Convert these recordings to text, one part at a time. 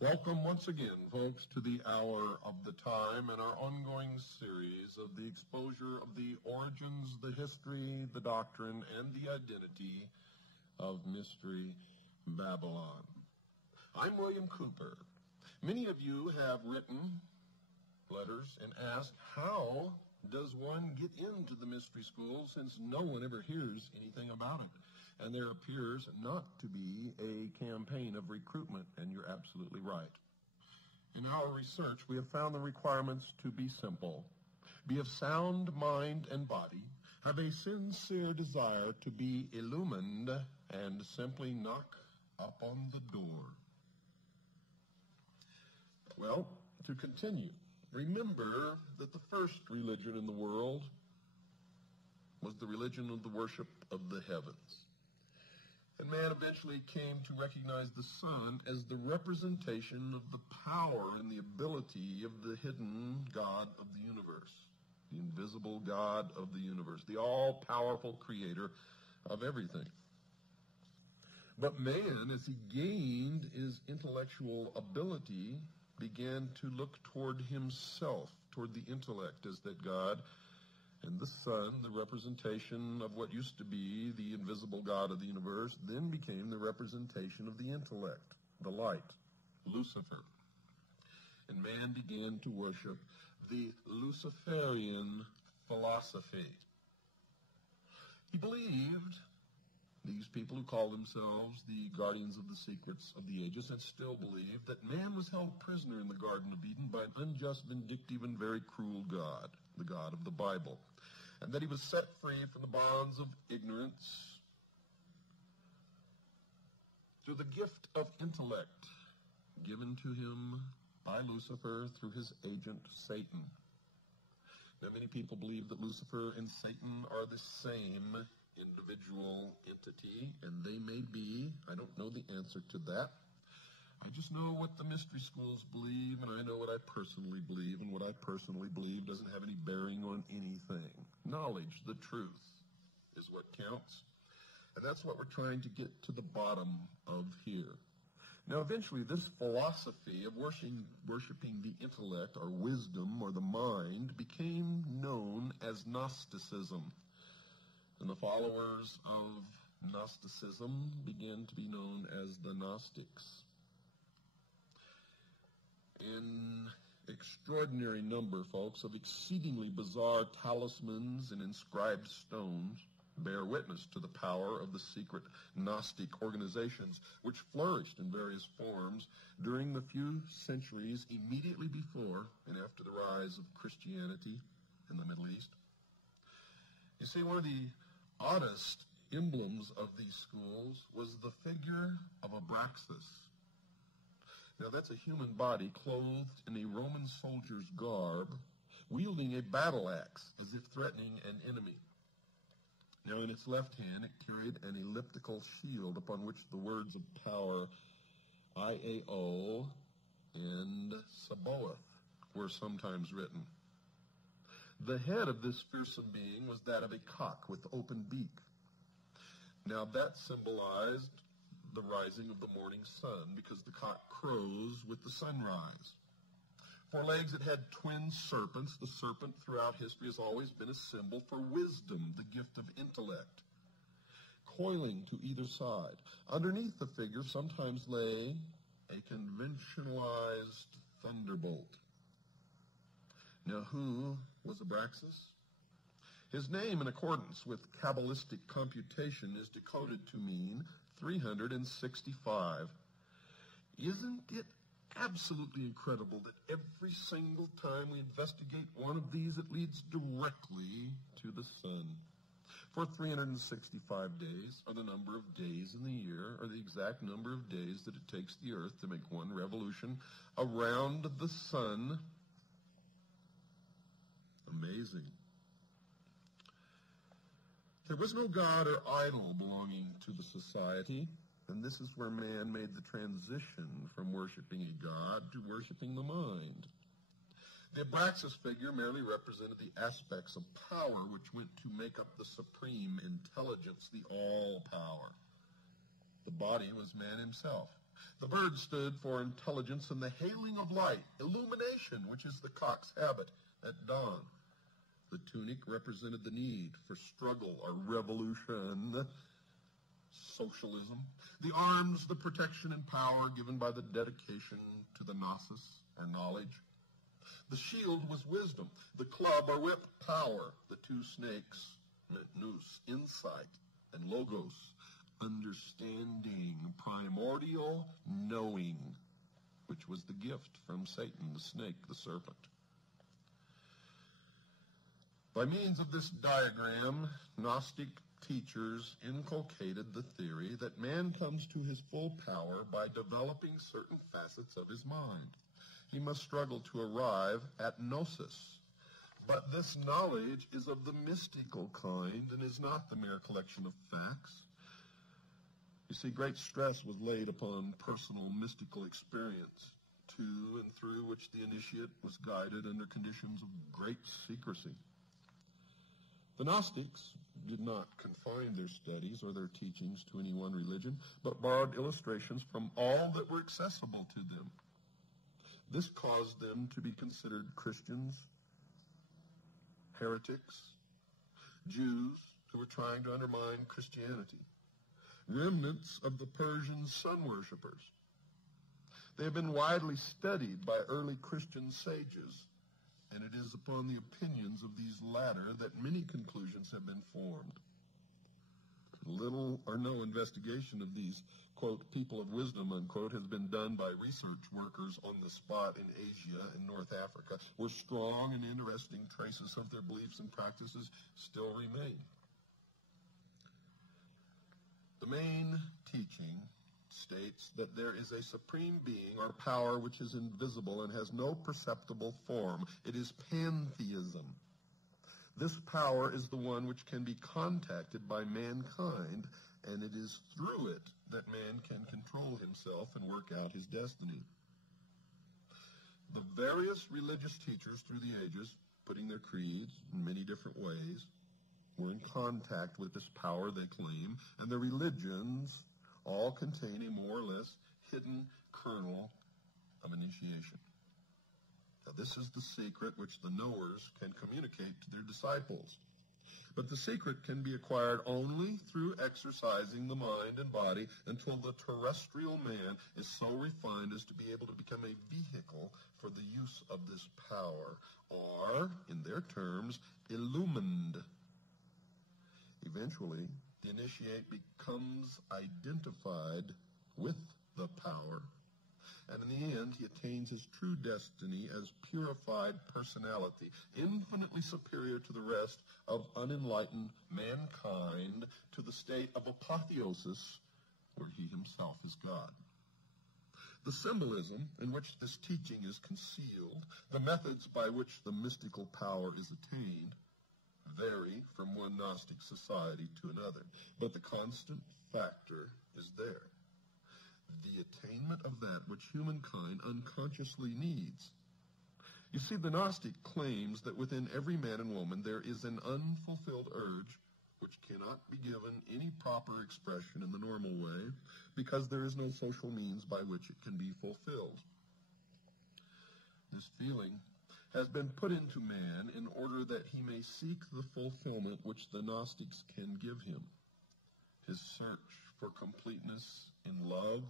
Welcome once again, folks, to the Hour of the Time and our ongoing series of the exposure of the origins, the history, the doctrine, and the identity of Mystery Babylon. I'm William Cooper. Many of you have written letters and asked, how does one get into the mystery school since no one ever hears anything about it? And there appears not to be a campaign of recruitment, and you're absolutely right. In our research, we have found the requirements to be simple. Be of sound mind and body, have a sincere desire to be illumined, and simply knock up on the door. Well, to continue, remember that the first religion in the world was the religion of the worship of the heavens. And man eventually came to recognize the sun as the representation of the power and the ability of the hidden God of the universe, the invisible God of the universe, the all-powerful creator of everything. But man, as he gained his intellectual ability, began to look toward himself, toward the intellect as that God, and the sun, the representation of what used to be the invisible God of the universe, then became the representation of the intellect, the light, Lucifer. And man began to worship the Luciferian philosophy. He believed, these people who call themselves the guardians of the secrets of the ages, and still believe that man was held prisoner in the Garden of Eden by an unjust, vindictive, and very cruel God, the God of the Bible, and that he was set free from the bonds of ignorance through the gift of intellect given to him by Lucifer through his agent Satan. Now, many people believe that Lucifer and Satan are the same individual entity, and they may be. I don't know the answer to that. I just know what the mystery schools believe, and I know what I personally believe, and what I personally believe doesn't have any bearing on anything. Knowledge, the truth, is what counts, and that's what we're trying to get to the bottom of here. Now, eventually, this philosophy of worshiping the intellect, or wisdom, or the mind, became known as Gnosticism. And the followers of Gnosticism began to be known as the Gnostics. An extraordinary number, folks, of exceedingly bizarre talismans and inscribed stones bear witness to the power of the secret Gnostic organizations, which flourished in various forms during the few centuries immediately before and after the rise of Christianity in the Middle East. You see, one of the oddest emblems of these schools was the figure of Abraxas. Now, that's a human body clothed in a Roman soldier's garb, wielding a battle axe as if threatening an enemy. Now, in its left hand, it carried an elliptical shield upon which the words of power IAO and Sabaoth were sometimes written. The head of this fearsome being was that of a cock with open beak. Now, that symbolized the rising of the morning sun, because the cock crows with the sunrise. For legs, it had twin serpents. The serpent throughout history has always been a symbol for wisdom, the gift of intellect, coiling to either side. Underneath the figure sometimes lay a conventionalized thunderbolt. Now, who was Abraxas? His name, in accordance with Kabbalistic computation, is decoded to mean 365. Isn't it absolutely incredible that every single time we investigate one of these, it leads directly to the sun? For 365 days are the number of days in the year, or the exact number of days that it takes the earth to make one revolution around the sun. Amazing. There was no god or idol belonging to the society, and this is where man made the transition from worshiping a god to worshiping the mind. The Abraxas figure merely represented the aspects of power which went to make up the supreme intelligence, the all-power. The body was man himself. The bird stood for intelligence and the hailing of light, illumination, which is the cock's habit at dawn. The tunic represented the need for struggle or revolution, socialism. The arms, the protection and power given by the dedication to the gnosis, or knowledge. The shield was wisdom. The club or whip, power. The two snakes meant nous, insight, and logos, understanding, primordial knowing, which was the gift from Satan, the snake, the serpent. By means of this diagram, Gnostic teachers inculcated the theory that man comes to his full power by developing certain facets of his mind. He must struggle to arrive at gnosis. But this knowledge is of the mystical kind and is not the mere collection of facts. You see, great stress was laid upon personal mystical experience, to and through which the initiate was guided under conditions of great secrecy. The Gnostics did not confine their studies or their teachings to any one religion, but borrowed illustrations from all that were accessible to them. This caused them to be considered Christians, heretics, Jews who were trying to undermine Christianity, remnants of the Persian sun worshippers. They have been widely studied by early Christian sages, and it is upon the opinions of these latter that many conclusions have been formed. Little or no investigation of these, quote, people of wisdom, unquote, has been done by research workers on the spot in Asia and North Africa, where strong and interesting traces of their beliefs and practices still remain. The main teaching states that there is a supreme being or power which is invisible and has no perceptible form. It is pantheism. This power is the one which can be contacted by mankind, and it is through it that man can control himself and work out his destiny. The various religious teachers through the ages, putting their creeds in many different ways, were in contact with this power they claim, and the religions all contain a more or less hidden kernel of initiation. Now, this is the secret which the knowers can communicate to their disciples. But the secret can be acquired only through exercising the mind and body until the terrestrial man is so refined as to be able to become a vehicle for the use of this power, or, in their terms, illumined. Eventually, the initiate becomes identified with the power, and in the end, he attains his true destiny as purified personality, infinitely superior to the rest of unenlightened mankind, to the state of apotheosis, where he himself is God. The symbolism in which this teaching is concealed, the methods by which the mystical power is attained, vary from one Gnostic society to another, but the constant factor is there. The attainment of that which humankind unconsciously needs. You see, the Gnostic claims that within every man and woman there is an unfulfilled urge which cannot be given any proper expression in the normal way because there is no social means by which it can be fulfilled. This feeling has been put into man in order that he may seek the fulfillment which the Gnostics can give him. His search for completeness in love,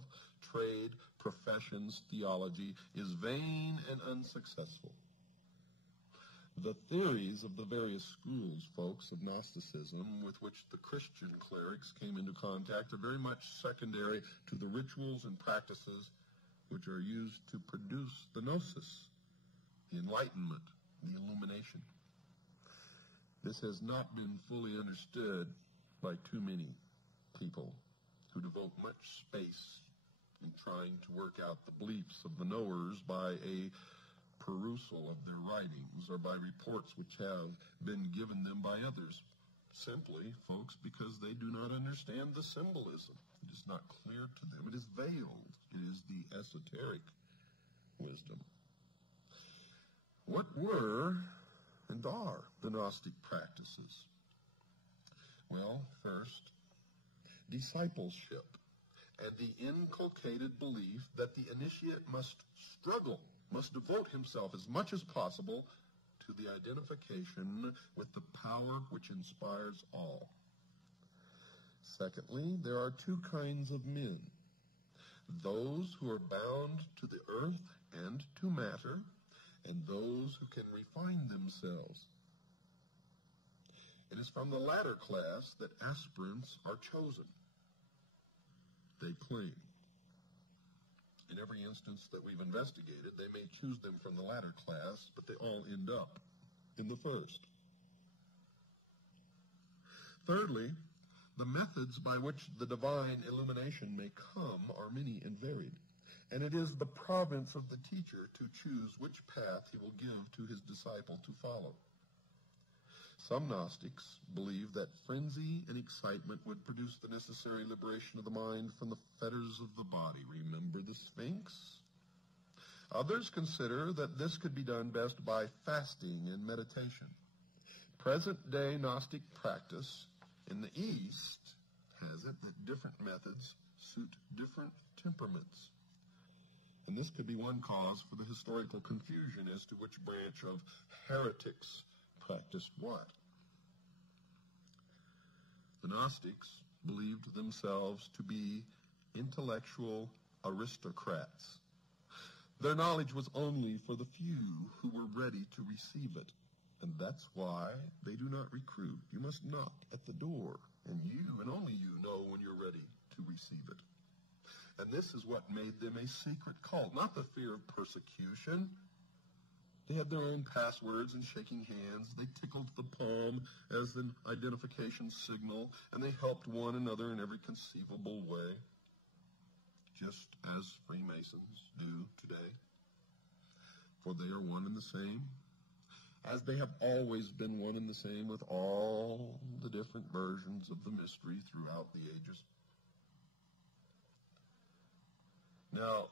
trade, professions, theology is vain and unsuccessful. The theories of the various schools, folks, of Gnosticism with which the Christian clerics came into contact are very much secondary to the rituals and practices which are used to produce the gnosis, the enlightenment, the illumination. This has not been fully understood by too many people who devote much space in trying to work out the beliefs of the knowers by a perusal of their writings or by reports which have been given them by others. Simply, folks, because they do not understand the symbolism. It is not clear to them. It is veiled. It is the esoteric wisdom. What were and are the Gnostic practices? Well, first, discipleship. and the inculcated belief that the initiate must struggle, must devote himself as much as possible to the identification with the power which inspires all. Secondly, there are two kinds of men: those who are bound to the earth and to matter, and those who can refine themselves. It is from the latter class that aspirants are chosen, they claim. In every instance that we've investigated, they may choose them from the latter class, but they all end up in the first. Thirdly, the methods by which the divine illumination may come are many and varied, and it is the province of the teacher to choose which path he will give to his disciple to follow. Some Gnostics believe that frenzy and excitement would produce the necessary liberation of the mind from the fetters of the body. Remember the Sphinx? Others consider that this could be done best by fasting and meditation. Present-day Gnostic practice in the East has it that different methods suit different temperaments. And this could be one cause for the historical confusion as to which branch of heretics practiced what. The Gnostics believed themselves to be intellectual aristocrats. Their knowledge was only for the few who were ready to receive it. And that's why they do not recruit. You must knock at the door, and you and only you know when you're ready to receive it. And this is what made them a secret cult, not the fear of persecution. They had their own passwords and shaking hands. They tickled the palm as an identification signal, and they helped one another in every conceivable way, just as Freemasons do today. For they are one and the same, as they have always been one and the same with all the different versions of the mystery throughout the ages. Now,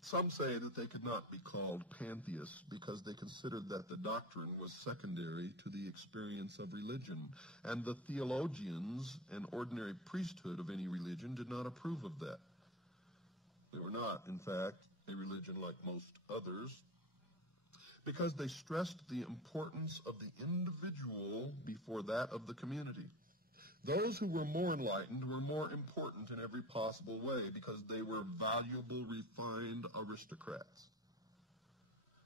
some say that they could not be called pantheists because they considered that the doctrine was secondary to the experience of religion, and the theologians and ordinary priesthood of any religion did not approve of that. They were not, in fact, a religion like most others, because they stressed the importance of the individual before that of the community. Those who were more enlightened were more important in every possible way because they were valuable, refined aristocrats.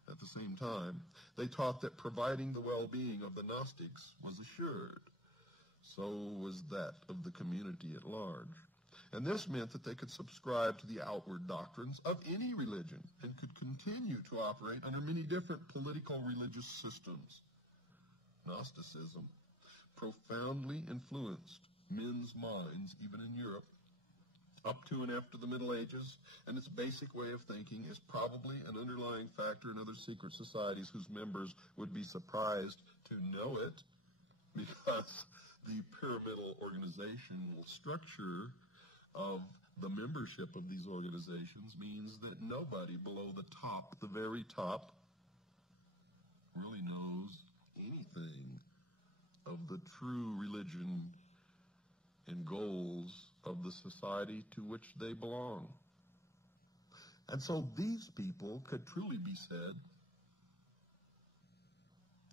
At the same time, they taught that providing the well-being of the Gnostics was assured. So was that of the community at large. And this meant that they could subscribe to the outward doctrines of any religion and could continue to operate under many different political religious systems. Gnosticism profoundly influenced men's minds, even in Europe, up to and after the Middle Ages, and its basic way of thinking is probably an underlying factor in other secret societies whose members would be surprised to know it, because the pyramidal organizational structure of the membership of these organizations means that nobody below the top, the very top, really knows anything of the true religion and goals of the society to which they belong. And so these people could truly be said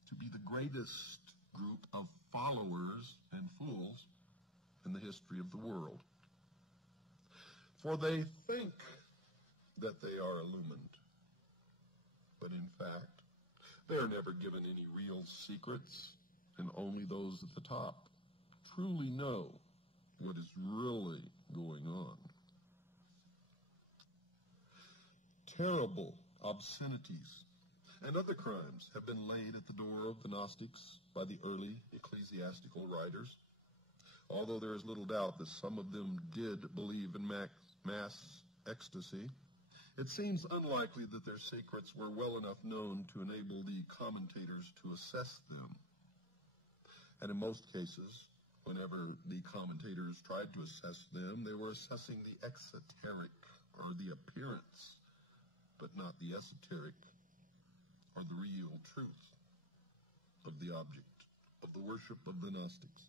to be the greatest group of followers and fools in the history of the world. For they think that they are illumined, but in fact, they are never given any real secrets, and only those at the top truly know what is really going on. Terrible obscenities and other crimes have been laid at the door of the Gnostics by the early ecclesiastical writers, although there is little doubt that some of them did believe in mass ecstasy. It seems unlikely that their secrets were well enough known to enable the commentators to assess them. And in most cases, whenever the commentators tried to assess them, they were assessing the exoteric, or the appearance, but not the esoteric, or the real truth of the object of the worship of the Gnostics.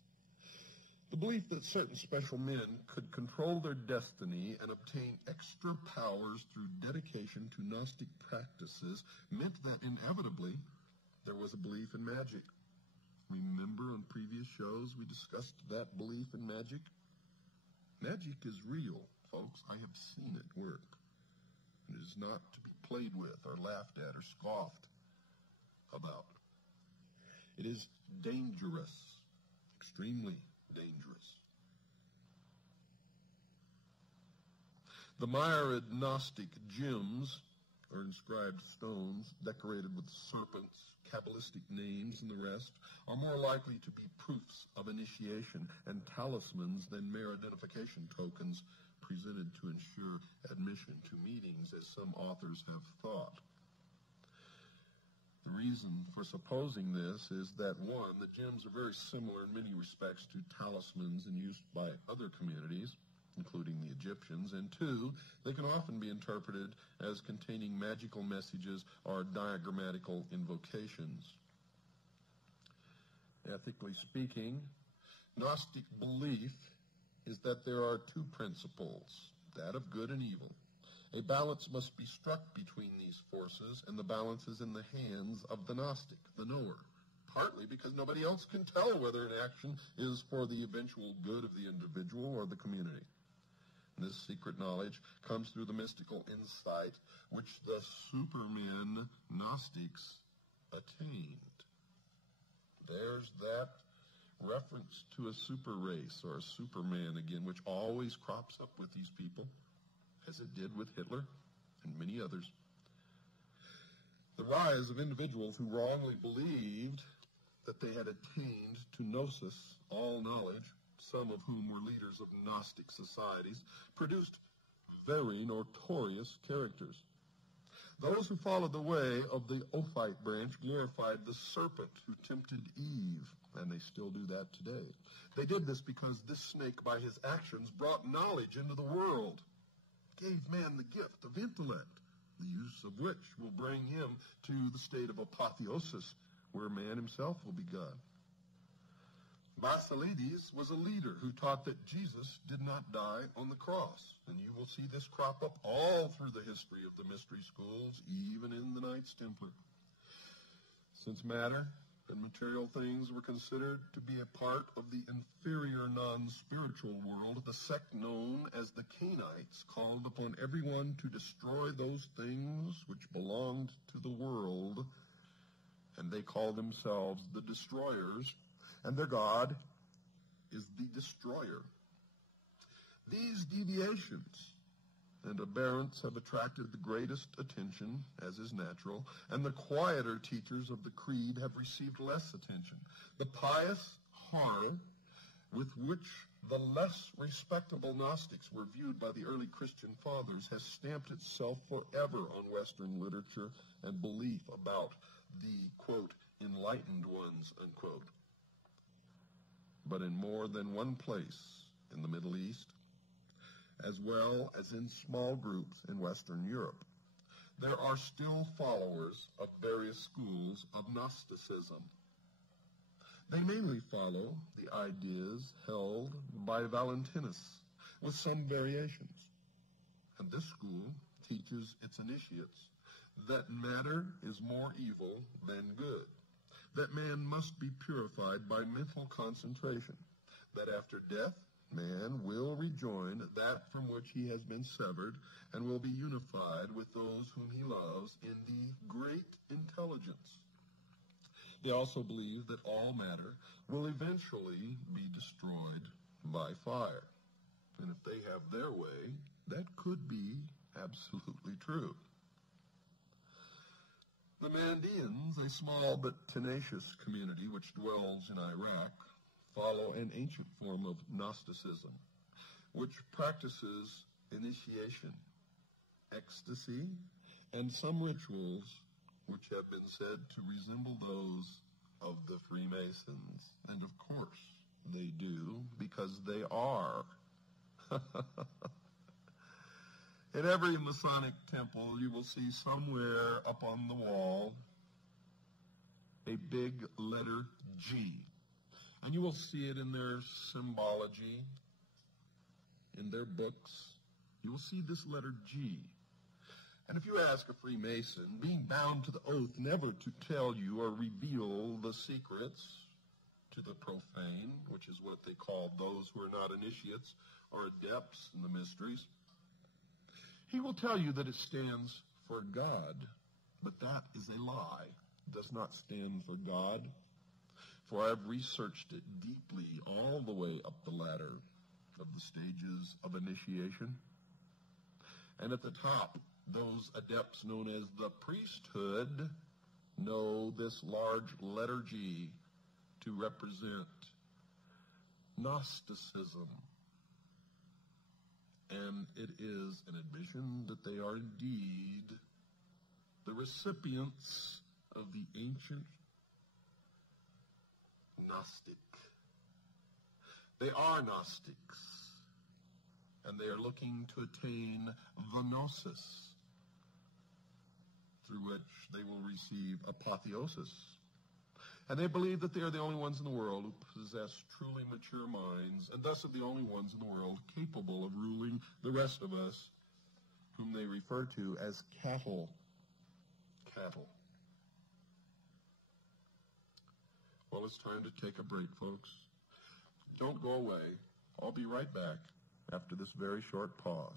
The belief that certain special men could control their destiny and obtain extra powers through dedication to Gnostic practices meant that inevitably there was a belief in magic. Remember on previous shows we discussed that belief in magic? Magic is real, folks. I have seen it work. It is not to be played with or laughed at or scoffed about. It is dangerous, extremely dangerous. The myriad Gnostic gems, or inscribed stones decorated with serpents, Kabbalistic names, and the rest, are more likely to be proofs of initiation and talismans than mere identification tokens presented to ensure admission to meetings, as some authors have thought. The reason for supposing this is that, one, the gems are very similar in many respects to talismans in use by other communities, including the Egyptians, and two, they can often be interpreted as containing magical messages or diagrammatical invocations. Ethically speaking, Gnostic belief is that there are two principles, that of good and evil. A balance must be struck between these forces, and the balance is in the hands of the Gnostic, the knower, partly because nobody else can tell whether an action is for the eventual good of the individual or the community. This secret knowledge comes through the mystical insight which the supermen Gnostics attained. There's that reference to a super race or a superman again, which always crops up with these people, as it did with Hitler and many others. The rise of individuals who wrongly believed that they had attained to gnosis, all knowledge, some of whom were leaders of Gnostic societies, produced very notorious characters. Those who followed the way of the Ophite branch glorified the serpent who tempted Eve, and they still do that today. They did this because this snake, by his actions, brought knowledge into the world, gave man the gift of intellect, the use of which will bring him to the state of apotheosis, where man himself will be God. Basilides was a leader who taught that Jesus did not die on the cross. And you will see this crop up all through the history of the mystery schools, even in the Knights Templar. Since matter and material things were considered to be a part of the inferior non-spiritual world, the sect known as the Cainites called upon everyone to destroy those things which belonged to the world, and they called themselves the Destroyers, and their god is the Destroyer. These deviations and aberrants have attracted the greatest attention, as is natural, and the quieter teachers of the creed have received less attention. The pious horror with which the less respectable Gnostics were viewed by the early Christian fathers has stamped itself forever on Western literature and belief about the, quote, enlightened ones, unquote. But in more than one place in the Middle East, as well as in small groups in Western Europe, there are still followers of various schools of Gnosticism. They mainly follow the ideas held by Valentinus, with some variations. And this school teaches its initiates that matter is more evil than good, that man must be purified by mental concentration, that after death, man will rejoin that from which he has been severed and will be unified with those whom he loves in the great intelligence. They also believe that all matter will eventually be destroyed by fire. And if they have their way, that could be absolutely true. The Mandeans, a small but tenacious community which dwells in Iraq, follow an ancient form of Gnosticism, which practices initiation, ecstasy, and some rituals which have been said to resemble those of the Freemasons. And of course they do, because they are. In every Masonic temple, you will see somewhere up on the wall a big letter G, And you will see it in their symbology, in their books. You will see this letter G. And if you ask a Freemason, being bound to the oath never to tell you or reveal the secrets to the profane, which is what they call those who are not initiates or adepts in the mysteries, he will tell you that it stands for God, but that is a lie. It does not stand for God, for I've researched it deeply all the way up the ladder of the stages of initiation. And at the top, those adepts known as the priesthood know this large letter G to represent Gnosticism. And it is an admission that they are indeed the recipients of the ancient Gnostic. They are Gnostics, and they are looking to attain the Gnosis, through which they will receive apotheosis. And they believe that they are the only ones in the world who possess truly mature minds, and thus are the only ones in the world capable of ruling the rest of us, whom they refer to as cattle. Cattle. Well, it's time to take a break, folks. Don't go away. I'll be right back after this very short pause.